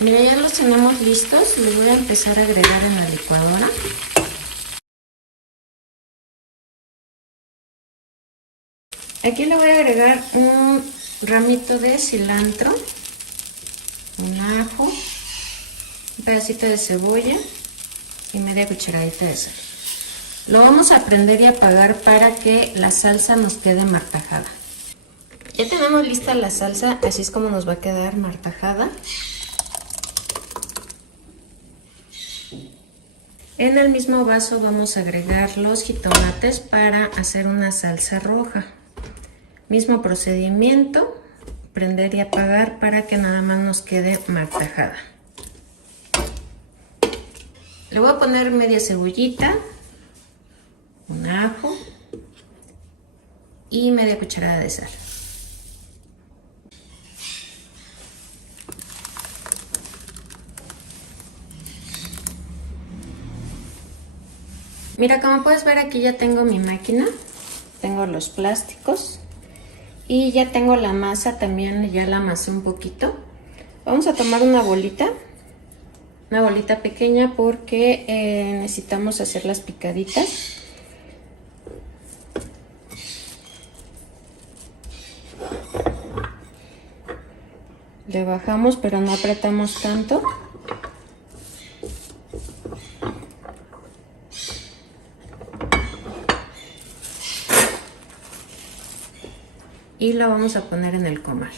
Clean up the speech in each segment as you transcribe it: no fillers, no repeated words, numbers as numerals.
Mira, ya los tenemos listos. Los voy a empezar a agregar en la licuadora. Aquí le voy a agregar un ramito de cilantro, un ajo, un pedacito de cebolla y media cucharadita de sal. Lo vamos a prender y apagar para que la salsa nos quede martajada. Ya tenemos lista la salsa, así es como nos va a quedar martajada. En el mismo vaso vamos a agregar los jitomates para hacer una salsa roja. Mismo procedimiento, prender y apagar para que nada más nos quede martajada. Le voy a poner media cebollita, un ajo y media cucharada de sal. Mira, como puedes ver, aquí ya tengo mi máquina, tengo los plásticos y ya tengo la masa también, ya la amasé un poquito. Vamos a tomar una bolita pequeña porque necesitamos hacer las picaditas. Le bajamos, pero no apretamos tanto. Y lo vamos a poner en el comal.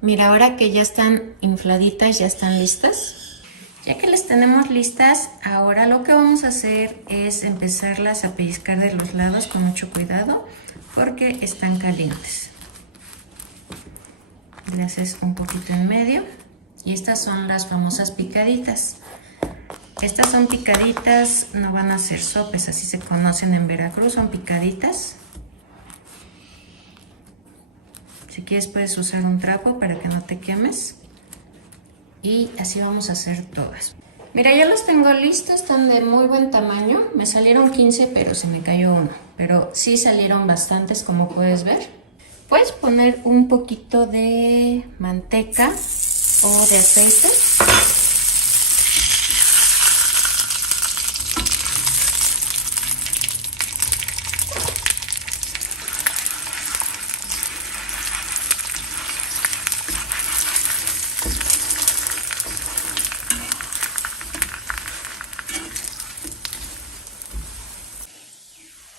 Mira, ahora que ya están infladitas, ya están listas. Ya que las tenemos listas, ahora lo que vamos a hacer es empezarlas a pellizcar de los lados con mucho cuidado porque están calientes. Le haces un poquito en medio y estas son las famosas picaditas. Estas son picaditas, no van a ser sopes, así se conocen en Veracruz, son picaditas. Si quieres puedes usar un trapo para que no te quemes. Y así vamos a hacer todas. Mira, ya los tengo listos, están de muy buen tamaño. Me salieron 15, pero se me cayó uno. Pero sí salieron bastantes, como puedes ver. Puedes poner un poquito de manteca o de aceite.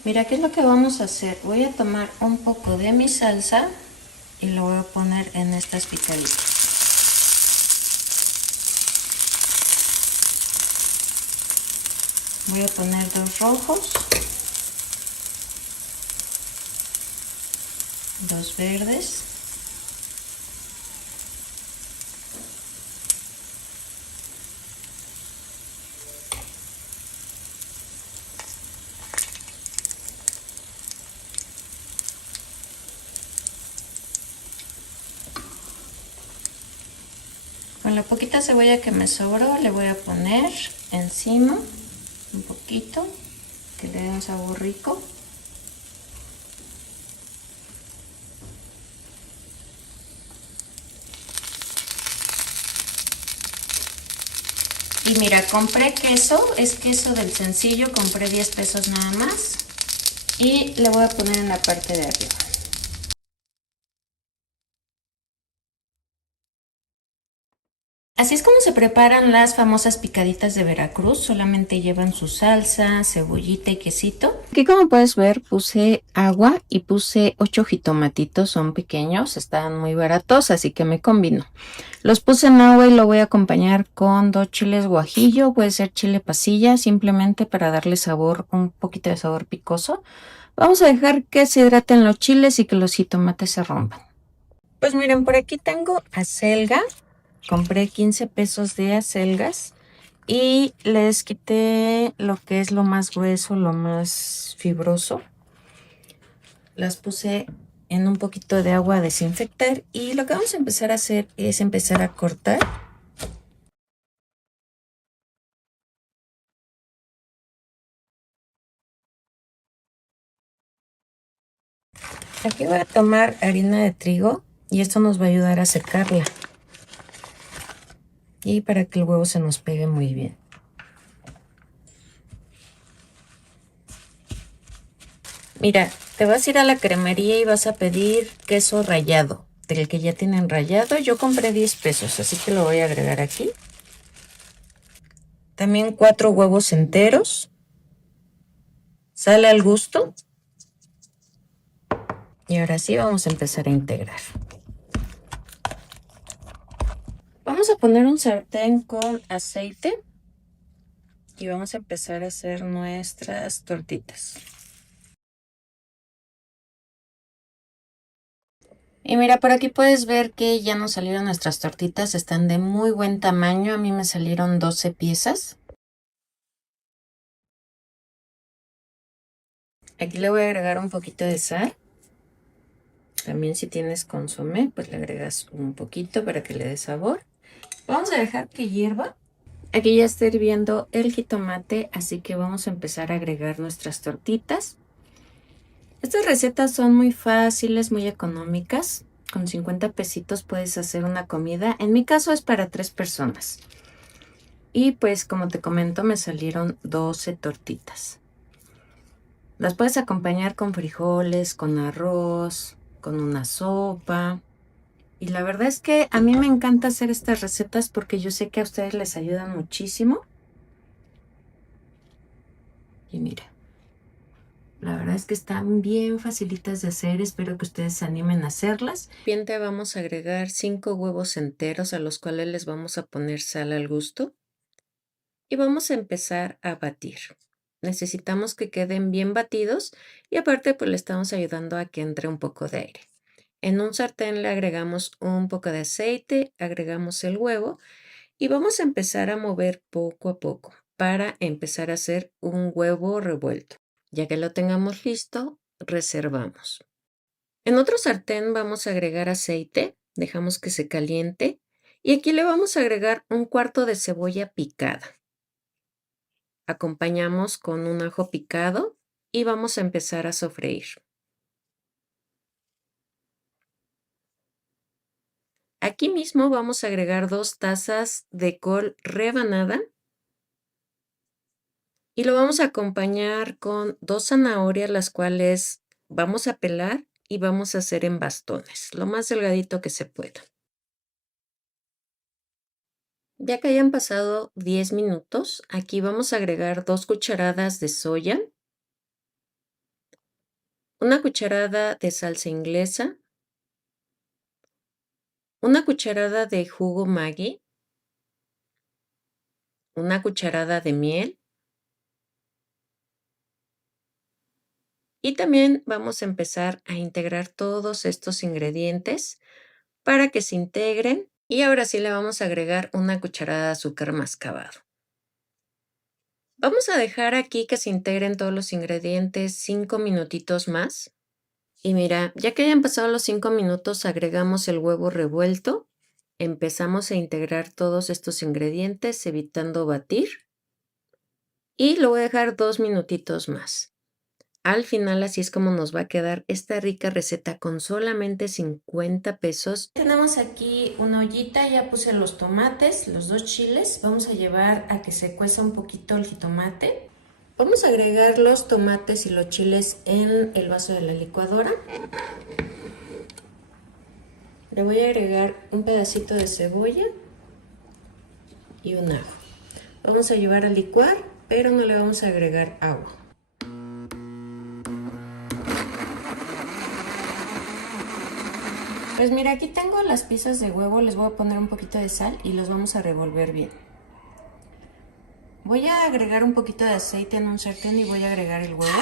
Mira, ¿qué es lo que vamos a hacer? Voy a tomar un poco de mi salsa y lo voy a poner en estas picaditas. Voy a poner 2 rojos, 2 verdes, con la poquita cebolla que me sobró le voy a poner encima un poquito que le dé un sabor rico. Y mira, compré queso, es queso del Sencillo, compré 10 pesos nada más y le voy a poner en la parte de arriba. Así es como se preparan las famosas picaditas de Veracruz, solamente llevan su salsa, cebollita y quesito. Aquí como puedes ver puse agua y puse 8 jitomatitos, son pequeños, están muy baratos, así que me combino. Los puse en agua y lo voy a acompañar con 2 chiles guajillo, puede ser chile pasilla, simplemente para darle sabor, un poquito de sabor picoso. Vamos a dejar que se hidraten los chiles y que los jitomates se rompan. Pues miren, por aquí tengo acelga. Compré 15 pesos de acelgas y les quité lo que es lo más grueso, lo más fibroso. Las puse en un poquito de agua a desinfectar y lo que vamos a empezar a hacer es empezar a cortar. Aquí voy a tomar harina de trigo y esto nos va a ayudar a secarla y para que el huevo se nos pegue muy bien. Mira, te vas a ir a la cremería y vas a pedir queso rallado, del que ya tienen rallado. Yo compré 10 pesos, así que lo voy a agregar aquí. También 4 huevos enteros, sal al gusto. Y ahora sí vamos a empezar a integrar. Vamos a poner un sartén con aceite y vamos a empezar a hacer nuestras tortitas. Y mira, por aquí puedes ver que ya nos salieron nuestras tortitas, están de muy buen tamaño. A mí me salieron 12 piezas. Aquí le voy a agregar un poquito de sal. También si tienes consomé, pues le agregas un poquito para que le dé sabor. Vamos a dejar que hierva. Aquí ya está hirviendo el jitomate, así que vamos a empezar a agregar nuestras tortitas. Estas recetas son muy fáciles, muy económicas. Con 50 pesitos puedes hacer una comida. En mi caso es para 3 personas. Y pues como te comento, me salieron 12 tortitas. Las puedes acompañar con frijoles, con arroz, con una sopa. Y la verdad es que a mí me encanta hacer estas recetas porque yo sé que a ustedes les ayudan muchísimo. Y mira, la verdad es que están bien facilitas de hacer. Espero que ustedes se animen a hacerlas. Bien, te vamos a agregar 5 huevos enteros a los cuales les vamos a poner sal al gusto. Y vamos a empezar a batir. Necesitamos que queden bien batidos y aparte pues le estamos ayudando a que entre un poco de aire. En un sartén le agregamos un poco de aceite, agregamos el huevo y vamos a empezar a mover poco a poco para empezar a hacer un huevo revuelto. Ya que lo tengamos listo, reservamos. En otro sartén vamos a agregar aceite, dejamos que se caliente y aquí le vamos a agregar un cuarto de cebolla picada. Acompañamos con un ajo picado y vamos a empezar a sofreír. Aquí mismo vamos a agregar 2 tazas de col rebanada y lo vamos a acompañar con 2 zanahorias, las cuales vamos a pelar y vamos a hacer en bastones, lo más delgadito que se pueda. Ya que hayan pasado 10 minutos, aquí vamos a agregar 2 cucharadas de soya, una cucharada de salsa inglesa, una cucharada de jugo Maggi, una cucharada de miel y también vamos a empezar a integrar todos estos ingredientes para que se integren y ahora sí le vamos a agregar una cucharada de azúcar mascabado. Vamos a dejar aquí que se integren todos los ingredientes 5 minutitos más. Y mira, ya que hayan pasado los 5 minutos, agregamos el huevo revuelto. Empezamos a integrar todos estos ingredientes, evitando batir. Y lo voy a dejar 2 minutitos más. Al final, así es como nos va a quedar esta rica receta con solamente 50 pesos. Tenemos aquí una ollita, ya puse los tomates, los 2 chiles. Vamos a llevar a que se cueza un poquito el jitomate. Vamos a agregar los tomates y los chiles en el vaso de la licuadora. Le voy a agregar un pedacito de cebolla y un ajo. Vamos a llevar a licuar, pero no le vamos a agregar agua. Pues mira, aquí tengo las piezas de huevo, les voy a poner un poquito de sal y los vamos a revolver bien. Voy a agregar un poquito de aceite en un sartén y voy a agregar el huevo.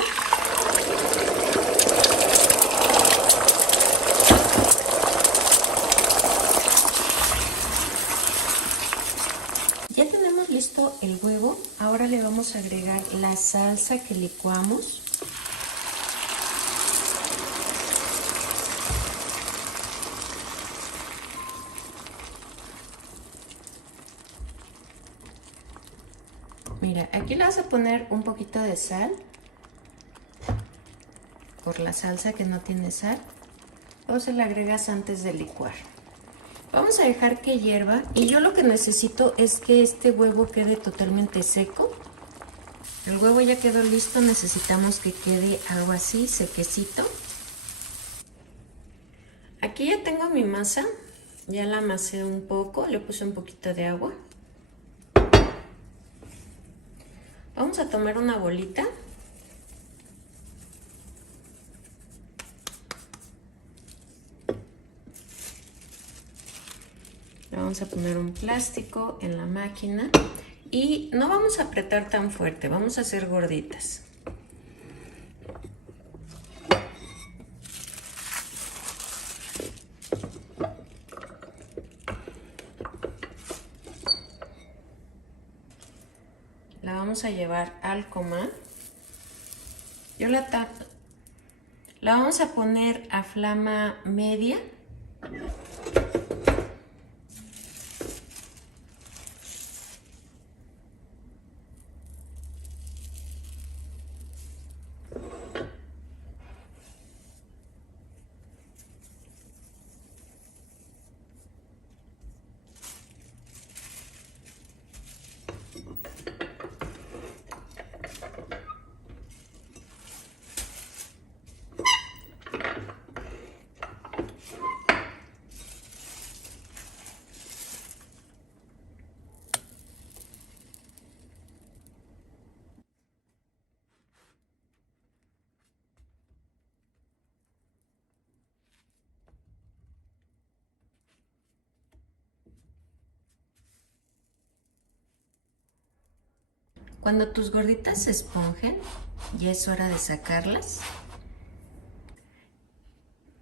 Ya tenemos listo el huevo, ahora le vamos a agregar la salsa que licuamos. Mira, aquí le vas a poner un poquito de sal por la salsa que no tiene sal, o se la agregas antes de licuar. Vamos a dejar que hierva y yo lo que necesito es que este huevo quede totalmente seco. El huevo ya quedó listo, necesitamos que quede algo así, sequecito. Aquí ya tengo mi masa, ya la amasé un poco, le puse un poquito de agua. Vamos a tomar una bolita. Le vamos a poner un plástico en la máquina y no vamos a apretar tan fuerte, vamos a hacer gorditas. La vamos a llevar al comal. La vamos a poner a flama media. Cuando tus gorditas se esponjen, ya es hora de sacarlas.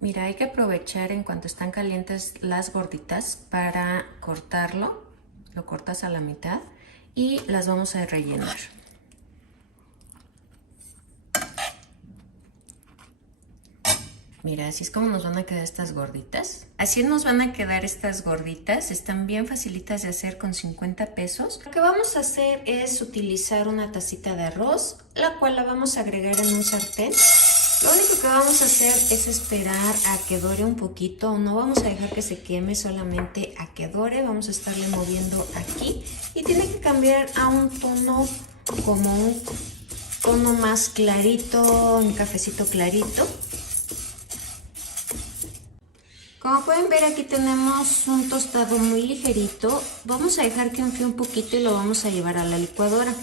Mira, hay que aprovechar en cuanto están calientes las gorditas para cortarlo. Lo cortas a la mitad y las vamos a rellenar. Mira, así es como nos van a quedar estas gorditas. Así nos van a quedar estas gorditas. Están bien facilitas de hacer con 50 pesos. Lo que vamos a hacer es utilizar una tacita de arroz, la cual la vamos a agregar en un sartén. Lo único que vamos a hacer es esperar a que dore un poquito. No vamos a dejar que se queme, solamente a que dore. Vamos a estarle moviendo aquí y tiene que cambiar a un tono como un tono más clarito, un cafecito clarito. Como pueden ver, aquí tenemos un tostado muy ligerito. Vamos a dejar que enfríe un poquito y lo vamos a llevar a la licuadora.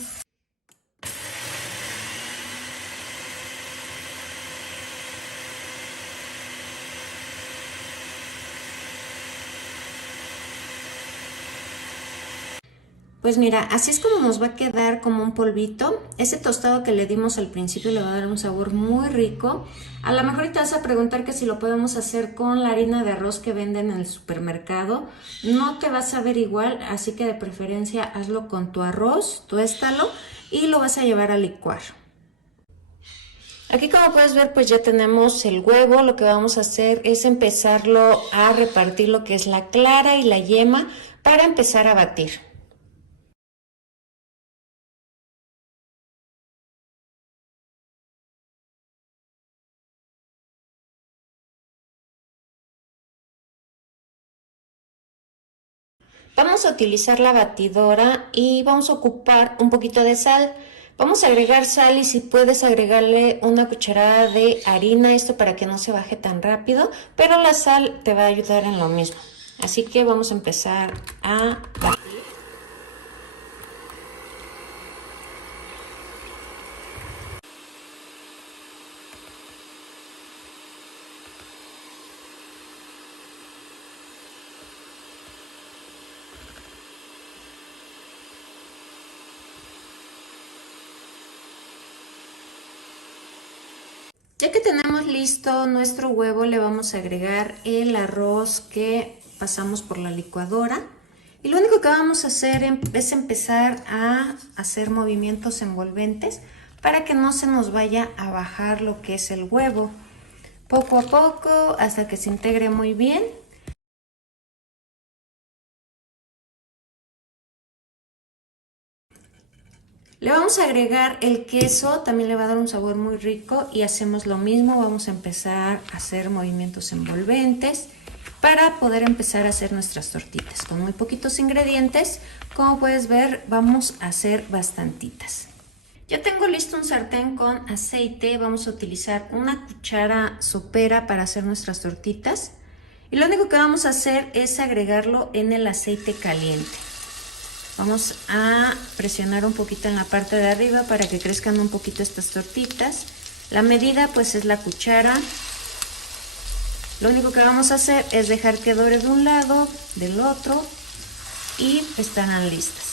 Pues mira, así es como nos va a quedar como un polvito. Ese tostado que le dimos al principio le va a dar un sabor muy rico. A lo mejor te vas a preguntar que si lo podemos hacer con la harina de arroz que venden en el supermercado. No te va a saber igual, así que de preferencia hazlo con tu arroz, tuéstalo y lo vas a llevar a licuar. Aquí como puedes ver, pues ya tenemos el huevo. Lo que vamos a hacer es empezarlo a repartir lo que es la clara y la yema para empezar a batir. Vamos a utilizar la batidora y vamos a ocupar un poquito de sal. Vamos a agregar sal y si puedes agregarle una cucharada de harina, esto para que no se baje tan rápido, pero la sal te va a ayudar en lo mismo. Así que vamos a empezar a batir. Ya que tenemos listo nuestro huevo, le vamos a agregar el arroz que pasamos por la licuadora. Y lo único que vamos a hacer es empezar a hacer movimientos envolventes para que no se nos vaya a bajar lo que es el huevo. Poco a poco hasta que se integre muy bien. Le vamos a agregar el queso, también le va a dar un sabor muy rico y hacemos lo mismo. Vamos a empezar a hacer movimientos envolventes para poder empezar a hacer nuestras tortitas. Con muy poquitos ingredientes, como puedes ver, vamos a hacer bastantitas. Ya tengo listo un sartén con aceite. Vamos a utilizar una cuchara sopera para hacer nuestras tortitas. Y lo único que vamos a hacer es agregarlo en el aceite caliente. Vamos a presionar un poquito en la parte de arriba para que crezcan un poquito estas tortitas. La medida pues es la cuchara. Lo único que vamos a hacer es dejar que dore de un lado, del otro y estarán listas.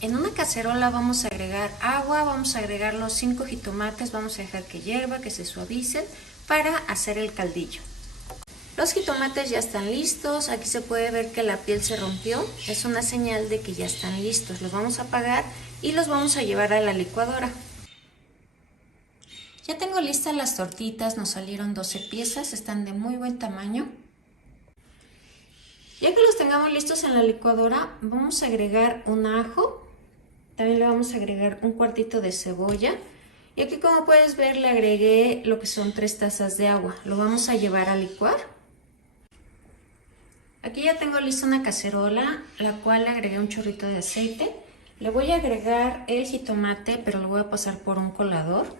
En una cacerola vamos a agregar agua, vamos a agregar los 5 jitomates, vamos a dejar que hierva, que se suavicen para hacer el caldillo. Los jitomates ya están listos, aquí se puede ver que la piel se rompió, es una señal de que ya están listos. Los vamos a apagar y los vamos a llevar a la licuadora. Ya tengo listas las tortitas, nos salieron 12 piezas, están de muy buen tamaño. Ya que los tengamos listos en la licuadora, vamos a agregar un ajo. También le vamos a agregar un cuartito de cebolla. Y aquí, como puedes ver, le agregué lo que son 3 tazas de agua. Lo vamos a llevar a licuar. Aquí ya tengo lista una cacerola, la cual le agregué un chorrito de aceite. Le voy a agregar el jitomate, pero lo voy a pasar por un colador.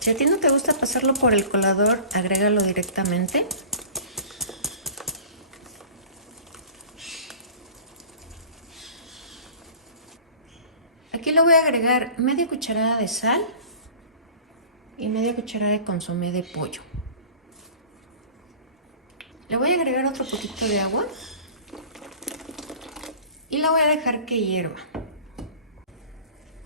Si a ti no te gusta pasarlo por el colador, agrégalo directamente. Aquí le voy a agregar media cucharada de sal y media cucharada de consomé de pollo. Le voy a agregar otro poquito de agua y la voy a dejar que hierva.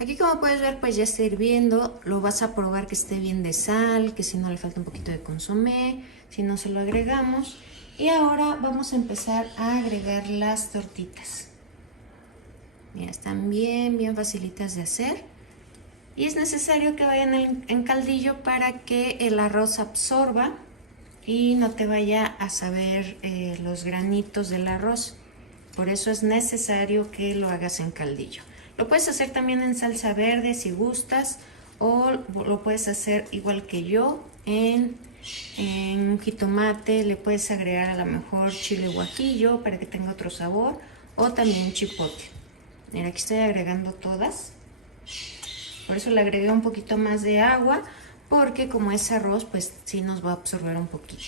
Aquí, como puedes ver, pues ya está hirviendo. Lo vas a probar que esté bien de sal, que si no le falta un poquito de consomé, si no se lo agregamos. Y ahora vamos a empezar a agregar las tortitas. Mira, están bien facilitas de hacer. Y es necesario que vayan en caldillo para que el arroz absorba y no te vaya a saber los granitos del arroz. Por eso es necesario que lo hagas en caldillo. Lo puedes hacer también en salsa verde si gustas, o lo puedes hacer igual que yo en un jitomate. Le puedes agregar a lo mejor chile guajillo para que tenga otro sabor, o también chipotle. Mira, aquí estoy agregando todas. Por eso le agregué un poquito más de agua, porque como es arroz, pues sí nos va a absorber un poquito.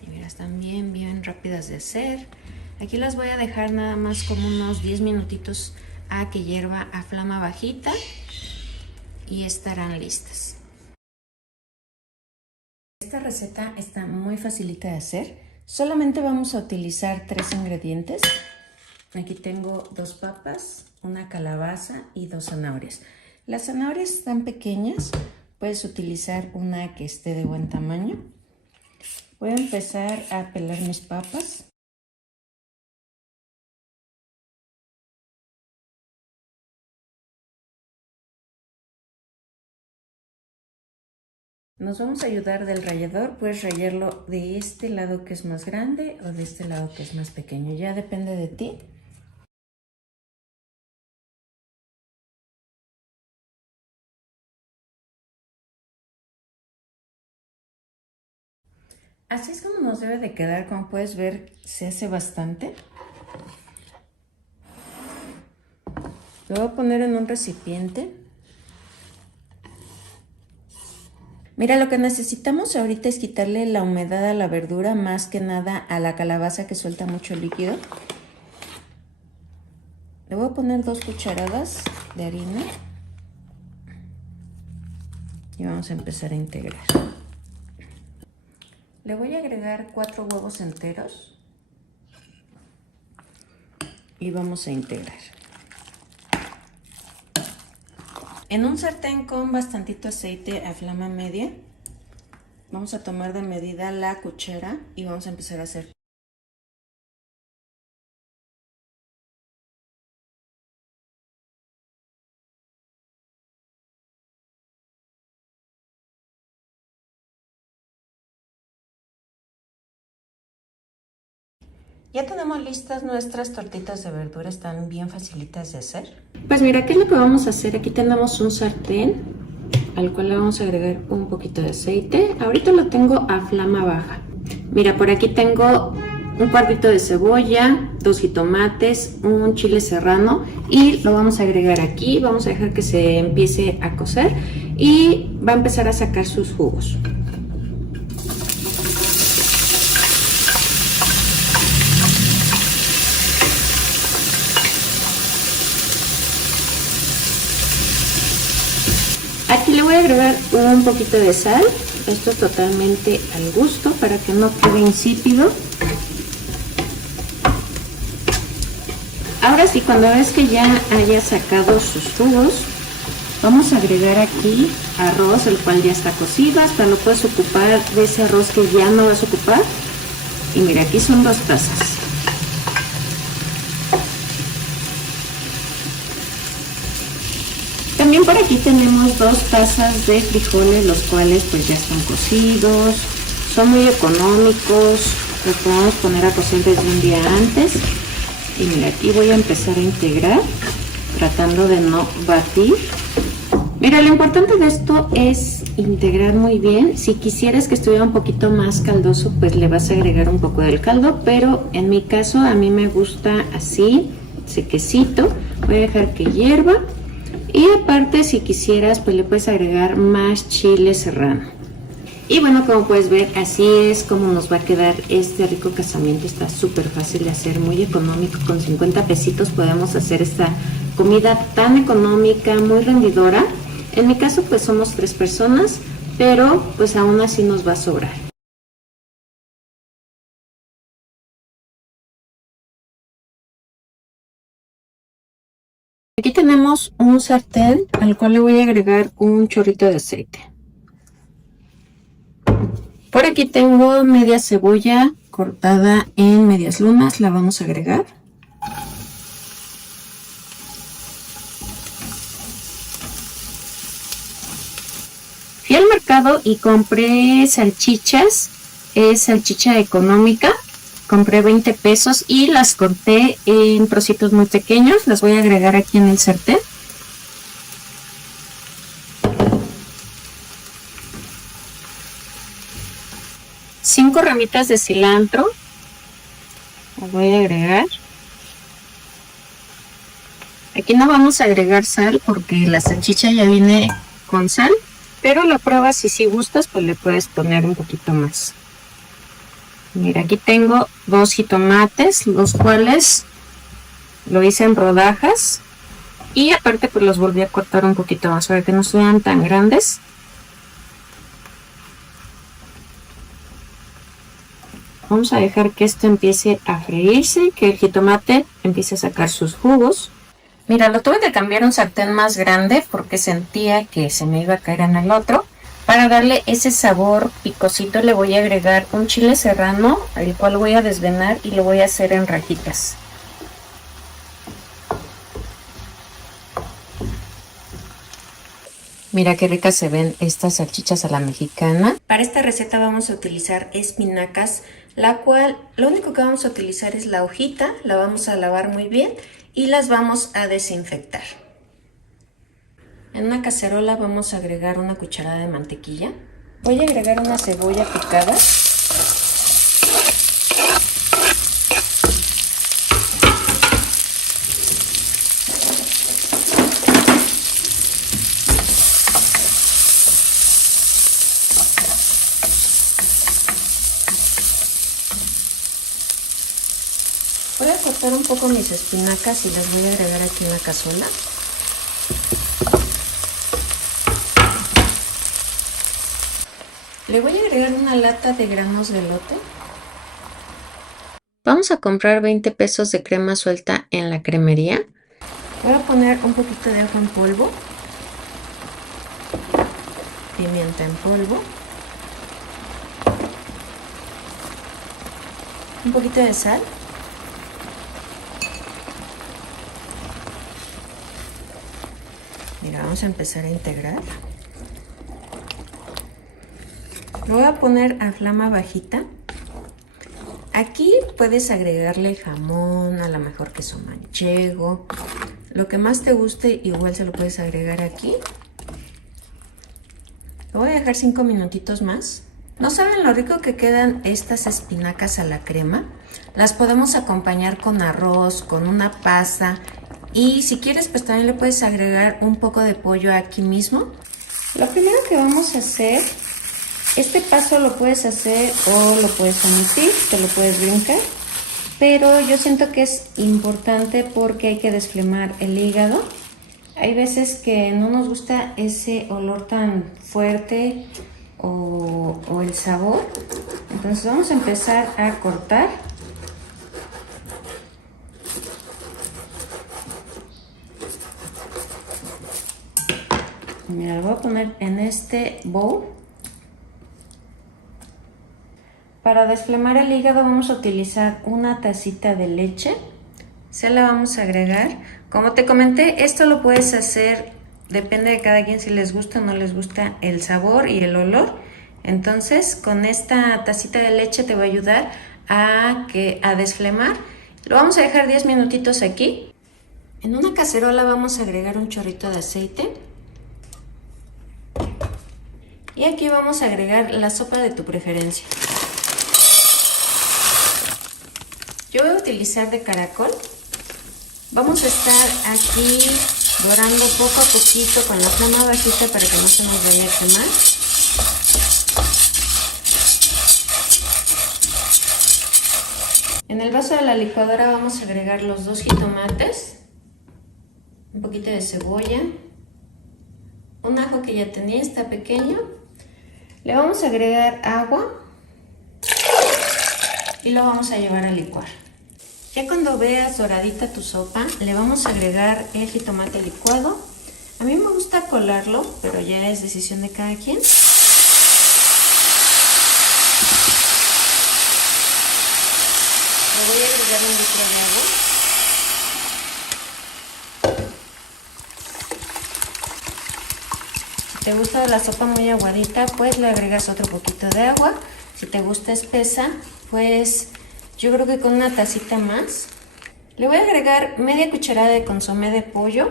Y mira, están bien rápidas de hacer. Aquí las voy a dejar nada más como unos 10 minutitos a que hierva a flama bajita y estarán listas. Esta receta está muy facilita de hacer. Solamente vamos a utilizar 3 ingredientes. Aquí tengo 2 papas, una calabaza y 2 zanahorias. Las zanahorias están pequeñas, puedes utilizar una que esté de buen tamaño. Voy a empezar a pelar mis papas. Nos vamos a ayudar del rallador, puedes rallarlo de este lado que es más grande o de este lado que es más pequeño, ya depende de ti. Así es como nos debe de quedar, como puedes ver se hace bastante. Lo voy a poner en un recipiente. Mira, lo que necesitamos ahorita es quitarle la humedad a la verdura, más que nada a la calabaza que suelta mucho líquido. Le voy a poner 2 cucharadas de harina y vamos a empezar a integrar. Le voy a agregar 4 huevos enteros y vamos a integrar. En un sartén con bastantito aceite a flama media, vamos a tomar de medida la cuchara y vamos a empezar a hacer. Ya tenemos listas nuestras tortitas de verdura, están bien facilitas de hacer. Pues mira, ¿qué es lo que vamos a hacer? Aquí tenemos un sartén al cual le vamos a agregar un poquito de aceite. Ahorita lo tengo a flama baja. Mira, por aquí tengo un cuartito de cebolla, 2 jitomates, un chile serrano y lo vamos a agregar aquí. Vamos a dejar que se empiece a cocer y va a empezar a sacar sus jugos. Aquí le voy a agregar un poquito de sal, esto es totalmente al gusto para que no quede insípido. Ahora sí, cuando ves que ya haya sacado sus jugos, vamos a agregar aquí arroz, el cual ya está cocido, hasta lo puedes ocupar de ese arroz que ya no vas a ocupar. Y mira, aquí son 2 tazas. También por aquí tenemos 2 tazas de frijoles, los cuales pues ya están cocidos, son muy económicos, los podemos poner a cocer desde un día antes. Y mira, aquí voy a empezar a integrar, tratando de no batir. Mira, lo importante de esto es integrar muy bien. Si quisieras que estuviera un poquito más caldoso, pues le vas a agregar un poco del caldo, pero en mi caso a mí me gusta así, sequecito. Voy a dejar que hierva. Y aparte, si quisieras, pues le puedes agregar más chile serrano. Y bueno, como puedes ver, así es como nos va a quedar este rico casamiento. Está súper fácil de hacer, muy económico. Con 50 pesitos podemos hacer esta comida tan económica, muy rendidora. En mi caso, pues somos 3 personas, pero pues aún así nos va a sobrar. Aquí tenemos un sartén al cual le voy a agregar un chorrito de aceite. Por aquí tengo media cebolla cortada en medias lunas, la vamos a agregar. Fui al mercado y compré salchichas, es salchicha económica. Compré 20 pesos y las corté en trocitos muy pequeños. Las voy a agregar aquí en el sartén. Cinco ramitas de cilantro. Las voy a agregar. Aquí no vamos a agregar sal porque la salchicha ya viene con sal. Pero la pruebas y si gustas, pues le puedes poner un poquito más. Mira, aquí tengo 2 jitomates, los cuales lo hice en rodajas. Y aparte pues los volví a cortar un poquito más para que no sean tan grandes. Vamos a dejar que esto empiece a freírse, que el jitomate empiece a sacar sus jugos. Mira, lo tuve que cambiar a un sartén más grande porque sentía que se me iba a caer en el otro. Para darle ese sabor picosito le voy a agregar un chile serrano, el cual voy a desvenar y lo voy a hacer en rajitas. Mira qué ricas se ven estas salchichas a la mexicana. Para esta receta vamos a utilizar espinacas, la cual lo único que vamos a utilizar es la hojita, la vamos a lavar muy bien y las vamos a desinfectar. En una cacerola vamos a agregar una cucharada de mantequilla. Voy a agregar una cebolla picada. Voy a cortar un poco mis espinacas y las voy a agregar aquí en la cazuela. Le voy a agregar una lata de granos de elote. Vamos a comprar 20 pesos de crema suelta en la cremería. Voy a poner un poquito de ajo en polvo, pimienta en polvo, un poquito de sal. Mira, vamos a empezar a integrar. Lo voy a poner a flama bajita. Aquí puedes agregarle jamón, a lo mejor queso manchego, lo que más te guste, igual se lo puedes agregar aquí. Lo voy a dejar 5 minutitos más. ¿No saben lo rico que quedan estas espinacas a la crema? Las podemos acompañar con arroz, con una pasta, y si quieres pues también le puedes agregar un poco de pollo aquí mismo. Lo primero que vamos a hacer, este paso lo puedes hacer o lo puedes omitir, te lo puedes brincar, pero yo siento que es importante porque hay que desflemar el hígado. Hay veces que no nos gusta ese olor tan fuerte o el sabor, entonces vamos a empezar a cortar. Mira, lo voy a poner en este bowl. Para desflemar el hígado vamos a utilizar una tacita de leche. Se la vamos a agregar. Como te comenté, esto lo puedes hacer, depende de cada quien si les gusta o no les gusta el sabor y el olor. Entonces con esta tacita de leche te va a ayudar a desflemar. Lo vamos a dejar 10 minutitos aquí. En una cacerola vamos a agregar un chorrito de aceite. Y aquí vamos a agregar la sopa de tu preferencia. Yo voy a utilizar de caracol. Vamos a estar aquí dorando poco a poquito con la flama bajita para que no se nos vaya a quemar. En el vaso de la licuadora vamos a agregar los 2 jitomates, un poquito de cebolla, un ajo que ya tenía, está pequeño. Le vamos a agregar agua y lo vamos a llevar a licuar. Ya cuando veas doradita tu sopa, le vamos a agregar el jitomate licuado. A mí me gusta colarlo, pero ya es decisión de cada quien. Le voy a agregar 1 litro de agua. Si te gusta la sopa muy aguadita, pues le agregas otro poquito de agua. Si te gusta espesa, pues yo creo que con una tacita más. Le voy a agregar media cucharada de consomé de pollo.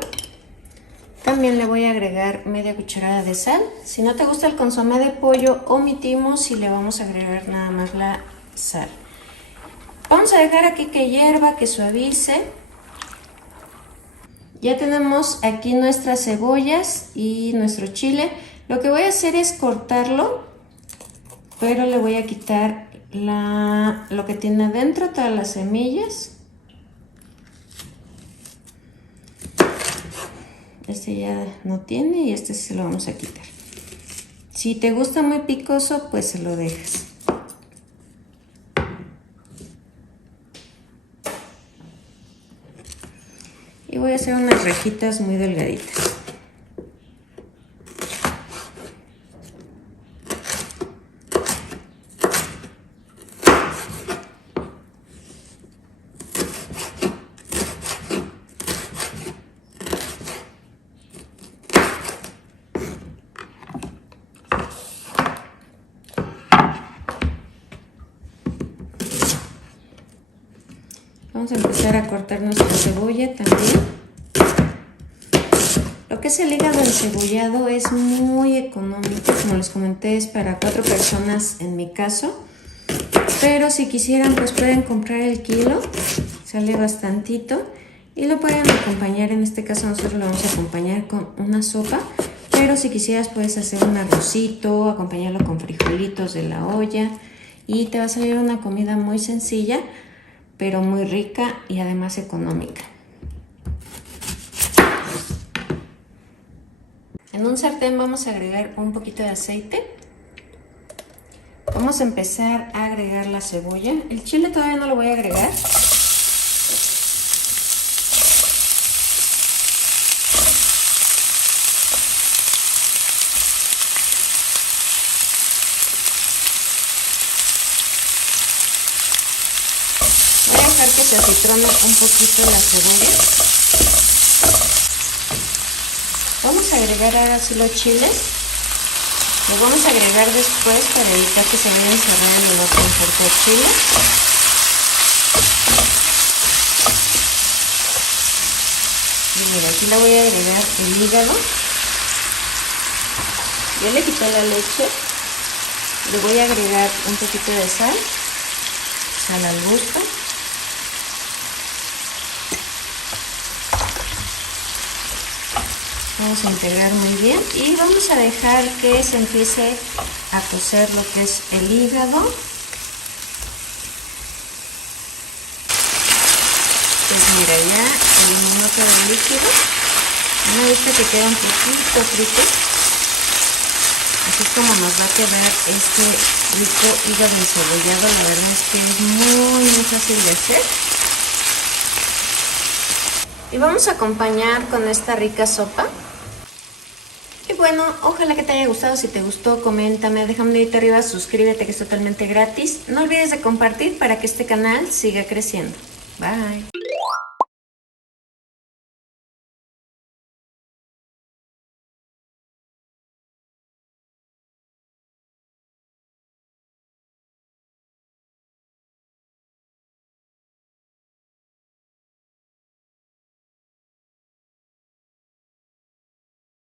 También le voy a agregar media cucharada de sal. Si no te gusta el consomé de pollo, omitimos y le vamos a agregar nada más la sal. Vamos a dejar aquí que hierva, que suavice. Ya tenemos aquí nuestras cebollas y nuestro chile. Lo que voy a hacer es cortarlo, pero le voy a quitar lo que tiene adentro, todas las semillas. Este ya no tiene y este sí se lo vamos a quitar. Si te gusta muy picoso, pues se lo dejas. Y voy a hacer unas rejitas muy delgaditas. Vamos a empezar a cortar nuestra cebolla también. Lo que es el hígado encebollado es muy económico, como les comenté, es para 4 personas en mi caso. Pero si quisieran, pues pueden comprar el kilo, sale bastantito. Y lo pueden acompañar, en este caso nosotros lo vamos a acompañar con una sopa. Pero si quisieras puedes hacer un arrocito, acompañarlo con frijolitos de la olla. Y te va a salir una comida muy sencilla, pero muy rica y además económica. En un sartén vamos a agregar un poquito de aceite. Vamos a empezar a agregar la cebolla. El chile todavía no lo voy a agregar. Voy a dejar que se acitrone un poquito la cebolla. Vamos a agregar ahora sí los chiles. Los vamos a agregar después para evitar que se vaya a encerrar el olor tan fuerte al chile. Y mira, aquí le voy a agregar el hígado. Ya le quité la leche. Le voy a agregar un poquito de sal al gusto. Vamos a integrar muy bien y vamos a dejar que se empiece a cocer lo que es el hígado. Pues mira, ya eliminó todo el líquido. Una vez que queda un poquito frito, así es como nos va a quedar este rico hígado encebollado. La verdad es que es muy fácil de hacer. Y vamos a acompañar con esta rica sopa. Y bueno, ojalá que te haya gustado. Si te gustó, coméntame, déjame un dedito arriba, suscríbete que es totalmente gratis. No olvides de compartir para que este canal siga creciendo. Bye.